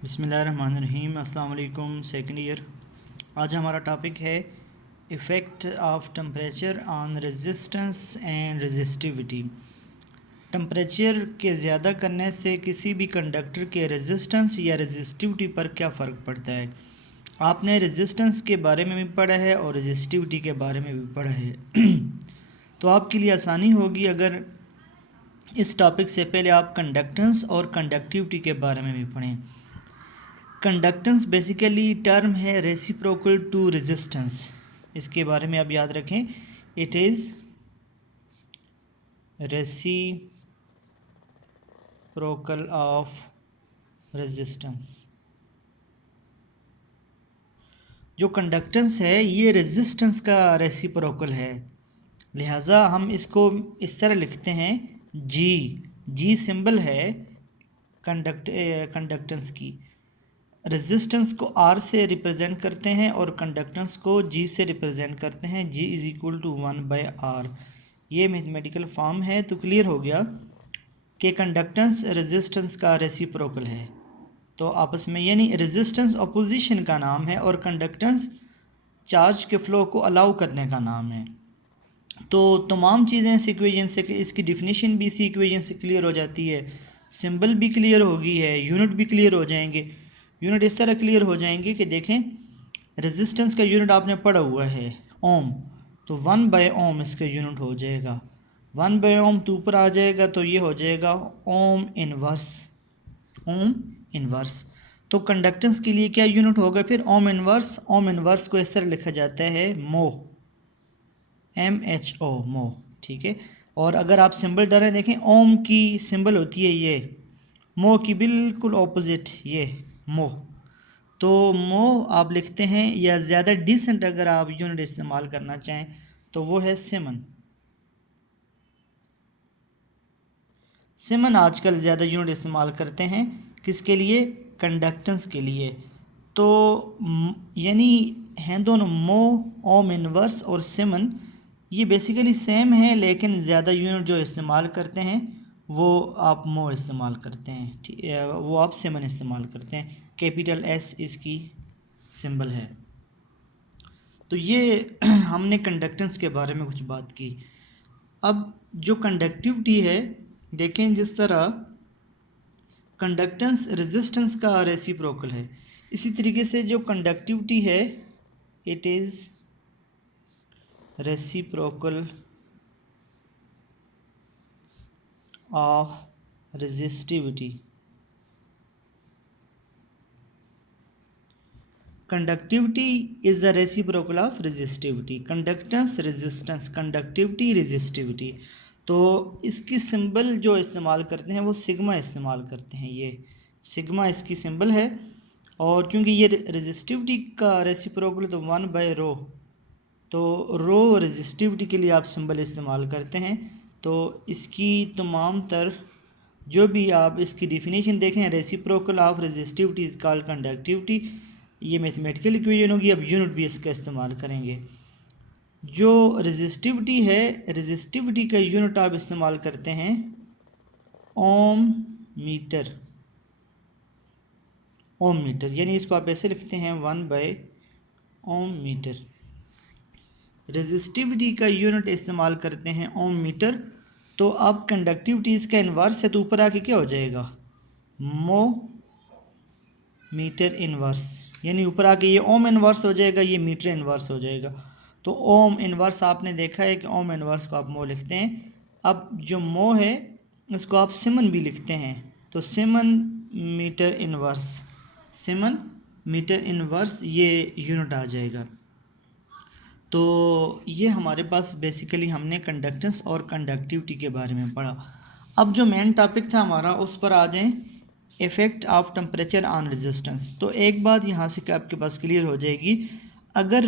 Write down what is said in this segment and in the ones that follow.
बिस्मिल्लाहिर्रहमानिर्रहीम। अस्सलाम वालेकुम सेकंड ईयर। आज हमारा टॉपिक है effect of temperature on resistance and resistivity. Temperature के ज़्यादा करने से किसी भी कंडक्टर के रेजिस्टेंस या रेजिस्टिविटी पर क्या फ़र्क पड़ता है। आपने रेजिस्टेंस के बारे में भी पढ़ा है और रेजिस्टिविटी के बारे में भी पढ़ा है तो आपके लिए आसानी होगी अगर इस टॉपिक से पहले आप कंडक्टेंस और कंडक्टिविटी के बारे में भी पढ़ें। कंडक्टेंस बेसिकली टर्म है रेसिप्रोकल टू रेजिस्टेंस। इसके बारे में आप याद रखें, it is reciprocal of resistance. जो कंडक्टेंस है ये रेजिस्टेंस का रेसिप्रोकल है, लिहाजा हम इसको इस तरह लिखते हैं जी सिंबल है कंडक्टेंस की। रेजिस्टेंस को आर से रिप्रेजेंट करते हैं और कंडक्टेंस को जी से रिप्रेजेंट करते हैं। जी इज़ इक्वल टू 1/r। ये मैथमेटिकल फॉर्म है। तो क्लियर हो गया कि कंडक्टेंस रेजिस्टेंस का रेसिप्रोकल है। तो आपस में यानी रेजिस्टेंस अपोजिशन का नाम है और कंडक्टेंस चार्ज के फ़्लो को अलाउ करने का नाम है। तो तमाम चीज़ें इस इक्वेशन से, इसकी डिफिनीशन भी इसी इक्वेशन से क्लियर हो जाती है, सिंबल भी क्लियर हो गई है, यूनिट भी क्लियर हो जाएंगे। यूनिट इस तरह क्लियर हो जाएंगे कि देखें, रेजिस्टेंस का यूनिट आपने पढ़ा हुआ है ओम, तो 1/ओम इसका यूनिट हो जाएगा। 1/ओम तो ऊपर आ जाएगा तो ये हो जाएगा ओम इनवर्स। Ohm inverse. तो कंडक्टेंस के लिए क्या यूनिट होगा फिर? Ohm inverse. ओम इनवर्स को इस तरह लिखा जाता है मो, MHO, मो। ठीक है। और अगर आप सिंबल डालें, देखें ओम की सिंबल होती है ये, मो की बिल्कुल ऑपोजिट ये मो। तो मो आप लिखते हैं, या ज़्यादा डिसेंट अगर आप यूनिट इस्तेमाल करना चाहें तो वो है सिमन। सिमन आजकल ज़्यादा यूनिट इस्तेमाल करते हैं किसके लिए? कंडक्टेंस के लिए। तो यानी हैं दोनों मो, ओम इनवर्स और सिमन, ये बेसिकली सेम है, लेकिन ज़्यादा यूनिट जो इस्तेमाल करते हैं वो आप मो इस्तेमाल करते हैं, वो आप सिमन इस्तेमाल करते हैं। कैपिटल S इसकी सिंबल है। तो ये हमने कंडक्टेंस के बारे में कुछ बात की। अब जो कंडक्टिविटी है, देखें जिस तरह कंडक्टेंस रेजिस्टेंस का रेसिप्रोकल है, इसी तरीके से जो कंडक्टिविटी है it is reciprocal of resistivity. Conductivity is the reciprocal of resistivity. Conductance resistance, conductivity resistivity. तो इसकी सिंबल जो इस्तेमाल करते हैं वो सिग्मा इस्तेमाल करते हैं। ये सिग्मा इसकी सिंबल है, और क्योंकि ये रेजिस्टिविटी का रेसिप्रोकल तो 1/रो, तो रो रेजिस्टिविटी के लिए आप सिंबल इस्तेमाल करते हैं। तो इसकी तमाम तर जो भी आप इसकी डिफिनीशन देखें, reciprocal of resistivity is called conductivity. ये मैथमेटिकल इक्वेशन होगी। अब यूनिट भी इसका इस्तेमाल करेंगे। जो रेजिस्टिविटी है, रेजिस्टिविटी का यूनिट आप इस्तेमाल करते हैं ओम मीटर। ओम मीटर यानी इसको आप ऐसे लिखते हैं 1/ओम मीटर। रेजिस्टिविटी का यूनिट इस्तेमाल करते हैं ओम मीटर। तो अब कंडक्टिविटी इसका इन्वर्स है, तो ऊपर आके क्या हो जाएगा? मो मीटर इन्वर्स, यानी ऊपर आके ये ओम इन्वर्स हो जाएगा, ये मीटर इन्वर्स हो जाएगा। तो ओम इन्वर्स आपने देखा है कि ओम इन्वर्स को आप मो लिखते हैं। अब जो मो है उसको आप सिमन भी लिखते हैं, तो सिमन मीटर इन्वर्स, सिमन मीटर इन्वर्स ये यूनिट आ जाएगा। तो ये हमारे पास बेसिकली हमने कंडक्टेंस और कंडक्टिविटी के बारे में पढ़ा। अब जो मेन टॉपिक था हमारा उस पर आ जाएं, effect of temperature on resistance. तो एक बात यहाँ से आपके पास क्लियर हो जाएगी, अगर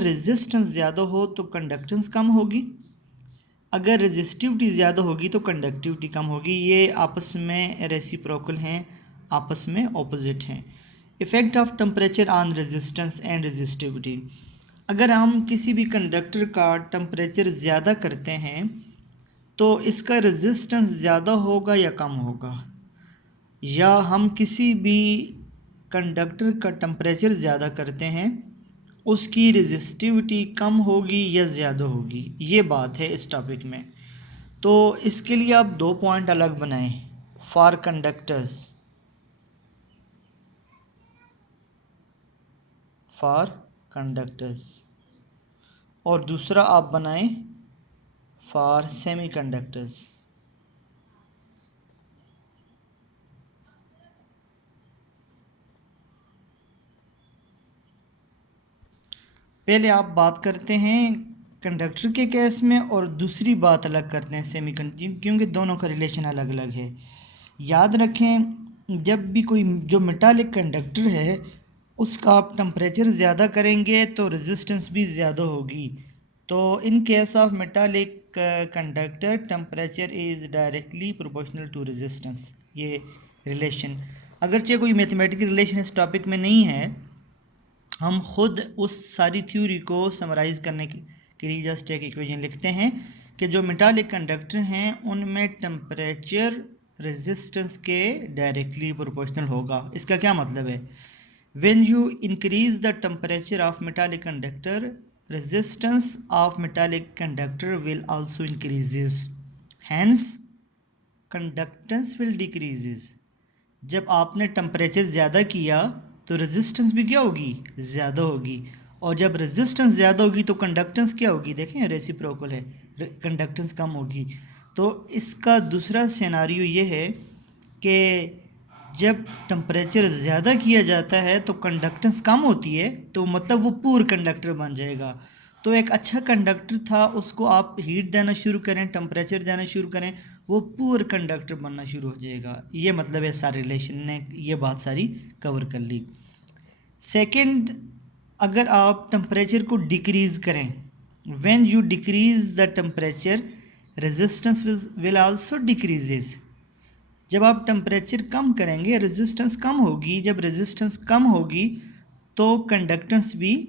रेजिस्टेंस ज़्यादा हो तो कंडक्टेंस कम होगी, अगर रेजिस्टिविटी ज़्यादा होगी तो कंडक्टिविटी कम होगी। ये आपस में रेसिप्रोकल हैं, आपस में ऑपोजिट हैं। Effect of temperature on resistance and resistivity. अगर हम किसी भी कंडक्टर का टेम्परेचर ज़्यादा करते हैं तो इसका रेजिस्टेंस ज़्यादा होगा या कम होगा? या हम किसी भी कंडक्टर का टेम्परेचर ज़्यादा करते हैं उसकी रेजिस्टिविटी कम होगी या ज़्यादा होगी, ये बात है इस टॉपिक में। तो इसके लिए आप 2 पॉइंट अलग बनाएं, फॉर कंडक्टर्स और दूसरा आप बनाएं फॉर सेमीकंडक्टर्स। पहले आप बात करते हैं कंडक्टर के केस में और दूसरी बात अलग करते हैं सेमीकंडक्टर, क्योंकि दोनों का रिलेशन अलग अलग है। याद रखें, जब भी कोई जो मेटालिक कंडक्टर है उसका आप टेम्परेचर ज़्यादा करेंगे तो रेजिस्टेंस भी ज़्यादा होगी। तो in case of metallic conductor temperature is directly proportional to resistance. ये रिलेशन अगरचे कोई मैथमेटिकल रिलेशन इस टॉपिक में नहीं है, हम खुद उस सारी थ्योरी को समराइज़ करने के लिए जस्ट एक इक्वेशन लिखते हैं कि जो मेटालिक कंडक्टर हैं उनमें टेम्परेचर रेजिस्टेंस के डायरेक्टली प्रोपोर्शनल होगा। इसका क्या मतलब है? When you increase the temperature of metallic conductor, resistance of metallic conductor will also increases, hence conductance will decreases. जब आपने टेम्परेचर ज़्यादा किया तो रेजिस्टेंस भी क्या होगी? ज़्यादा होगी। और जब रेजिस्टेंस ज़्यादा होगी तो कंडक्टेंस क्या होगी? देखें रेसिप्रोकल है, कंडक्टेंस कम होगी। तो इसका दूसरा सिनेरियो ये है कि जब टेम्परेचर ज़्यादा किया जाता है तो कंडक्टेंस कम होती है, तो मतलब वो पूर कंडक्टर बन जाएगा। तो एक अच्छा कंडक्टर था, उसको आप हीट देना शुरू करें, टेम्परेचर देना शुरू करें, वो पुअर कंडक्टर बनना शुरू हो जाएगा। ये मतलब है सारे रिलेशन ने ये बात सारी कवर कर ली। सेकंड, अगर आप टेम्परेचर को डिक्रीज़ करें, when you decrease the temperature resistance will also decreases. जब आप टेम्परेचर कम करेंगे रेजिस्टेंस कम होगी, जब रेजिस्टेंस कम होगी तो कंडक्टेंस भी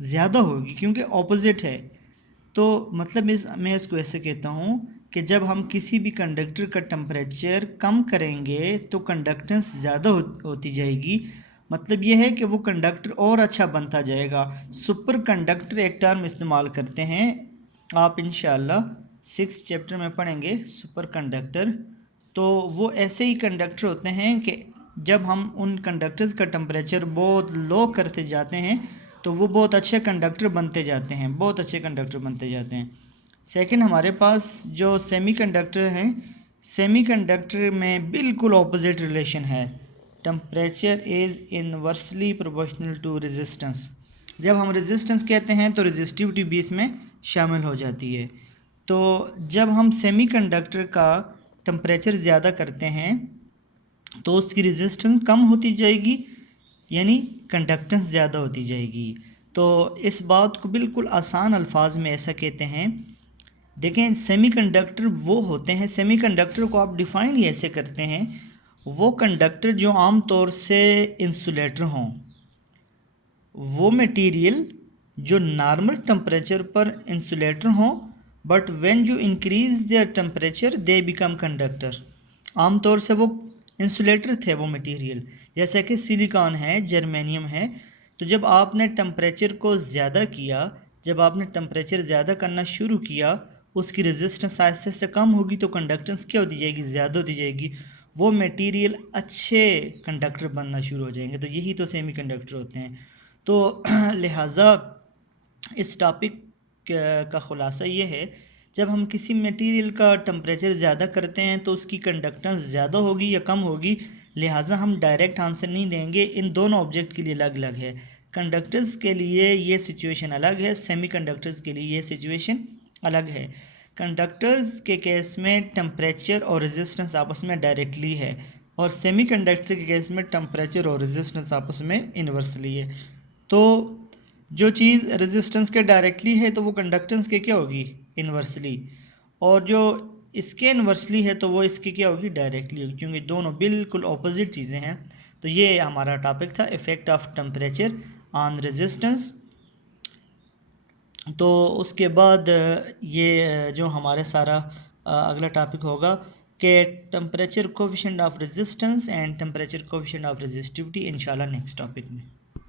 ज़्यादा होगी, क्योंकि ऑपोजिट है। तो मतलब मैं इसको ऐसे कहता हूँ कि जब हम किसी भी कंडक्टर का टेम्परेचर कम करेंगे तो कंडक्टेंस ज़्यादा होती जाएगी। मतलब यह है कि वो कंडक्टर और अच्छा बनता जाएगा। सुपर कंडक्टर एक टर्म इस्तेमाल करते हैं, आप इंशाल्लाह 6 चैप्टर में पढ़ेंगे सुपर कंडक्टर। तो वो ऐसे ही कंडक्टर होते हैं कि जब हम उन कंडक्टर्स का टेम्परेचर बहुत लो करते जाते हैं तो वो बहुत अच्छे कंडक्टर बनते जाते हैं, बहुत अच्छे कंडक्टर बनते जाते हैं। सेकंड, हमारे पास जो सेमीकंडक्टर हैं, सेमीकंडक्टर में बिल्कुल ऑपोजिट रिलेशन है, temperature is inversely proportional to resistance. जब हम रेजिस्टेंस कहते हैं तो रेजिस्टिविटी भी इसमें शामिल हो जाती है। तो जब हम सेमीकंडक्टर का टेम्परेचर ज़्यादा करते हैं तो उसकी रेजिस्टेंस कम होती जाएगी, यानी कंडक्टेंस ज़्यादा होती जाएगी। तो इस बात को बिल्कुल आसान अल्फाज में ऐसा कहते हैं। देखें, सेमीकंडक्टर वो होते हैं, सेमीकंडक्टर को आप डिफ़ाइन ही ऐसे करते हैं, वो कंडक्टर जो आम तौर से इंसुलेटर हों, वो मटेरियल जो नॉर्मल टेम्परेचर पर इंसुलेटर हों, but when you increase their temperature they become conductor. आम तौर से वो इंसुलेटर थे वो मटेरियल, जैसे कि सिलिकॉन है, जर्मेनियम है। तो जब आपने टेम्परेचर को ज़्यादा किया, जब आपने टेम्परेचर ज़्यादा करना शुरू किया, उसकी रेजिस्टेंस आहिस्ते से कम होगी तो कंडक्टेंस क्या होती जाएगी? ज़्यादा होती जाएगी। वो मटेरियल अच्छे कंडक्टर बनना शुरू हो जाएंगे। तो यही तो सेमी कंडक्टर होते हैं। तो लिहाजा इस टॉपिक का ख़ुलासा ये है, जब हम किसी मटेरियल का टेम्परेचर ज़्यादा करते हैं तो उसकी कंडक्टेंस ज़्यादा होगी या कम होगी। लिहाजा हम डायरेक्ट आंसर नहीं देंगे, इन दोनों ऑब्जेक्ट के लिए अलग अलग है। कंडक्टर्स के लिए ये सिचुएशन अलग है, सेमीकंडक्टर्स के लिए ये सिचुएशन अलग है। कंडक्टर्स के केस में टेम्परेचर और रेजिस्टेंस आपस में डायरेक्टली है, और सेमीकंडक्टर के केस में टेम्परेचर और रेजिस्टेंस आपस में इन्वर्सली है। तो जो चीज़ रेजिस्टेंस के डायरेक्टली है तो वो कंडक्टेंस के क्या होगी? इन्वर्सली। और जो इसके इन्वर्सली है तो वो इसकी क्या होगी? डायरेक्टली होगी, क्योंकि दोनों बिल्कुल ऑपोजिट चीज़ें हैं। तो ये हमारा टॉपिक था, effect of temperature on resistance. तो उसके बाद ये जो हमारे सारा अगला टॉपिक होगा के temperature coefficient of resistance and temperature coefficient of resistivity इंशाल्लाह नेक्स्ट टॉपिक में।